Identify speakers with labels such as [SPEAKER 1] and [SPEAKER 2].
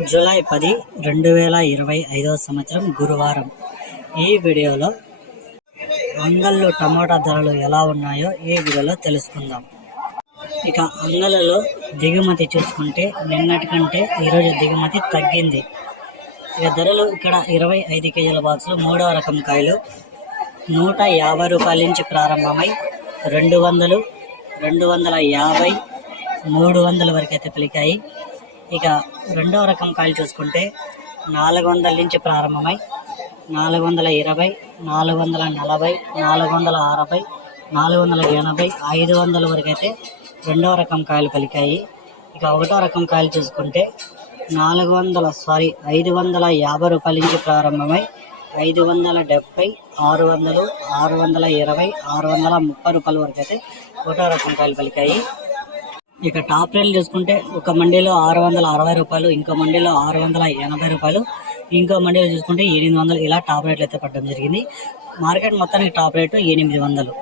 [SPEAKER 1] July పది రెండు వేల ఇరవై ఐదవ సంవత్సరం గురువారం. ఈ వీడియోలో అంగళ్ళు టమాటా ధరలు ఎలా ఉన్నాయో ఈ వీడియోలో తెలుసుకుందాం. ఇక అంగళ్ళలో దిగుమతి చూసుకుంటే నిన్నటి కంటే ఈరోజు దిగుమతి తగ్గింది. ఇక ధరలు ఇక్కడ ఇరవై ఐదు కేజీల బాక్సులు మూడవ రకం కాయలు నూట యాభై రూపాయల నుంచి ప్రారంభమై రెండు వందలు రెండు వందల యాభై మూడు వందల వరకు అయితే పలికాయి. ఇక రెండవ రకం కాయలు చూసుకుంటే నాలుగు వందల నుంచి ప్రారంభమై నాలుగు వందల ఇరవై నాలుగు వందల నలభై నాలుగు వందల అరవై నాలుగు వందల ఎనభై ఐదు వందల వరకు అయితే రెండవ రకం కాయలు పలికాయి. ఇక ఒకటో రకం కాయలు చూసుకుంటే నాలుగు వందల సారీ ఐదు వందల యాభై రూపాయల నుంచి ప్రారంభమై ఐదు వందల డెబ్బై ఆరు వందలు ఆరు వందల ఇరవై ఆరు వందల ముప్పై రూపాయల వరకు అయితే ఒకటో రకం కాయలు పలికాయి. ఇక టాప్ రేట్లు చూసుకుంటే ఒక మండీలో ఆరు వందల అరవై రూపాయలు ఇంకో మండీలో ఆరు వందల ఎనభై రూపాయలు ఇంకో మండీలో చూసుకుంటే ఎనిమిది వందలు ఇలా టాప్ రేట్లు అయితే పడడం జరిగింది. మార్కెట్ మొత్తానికి టాప్ రేటు ఎనిమిది వందలు.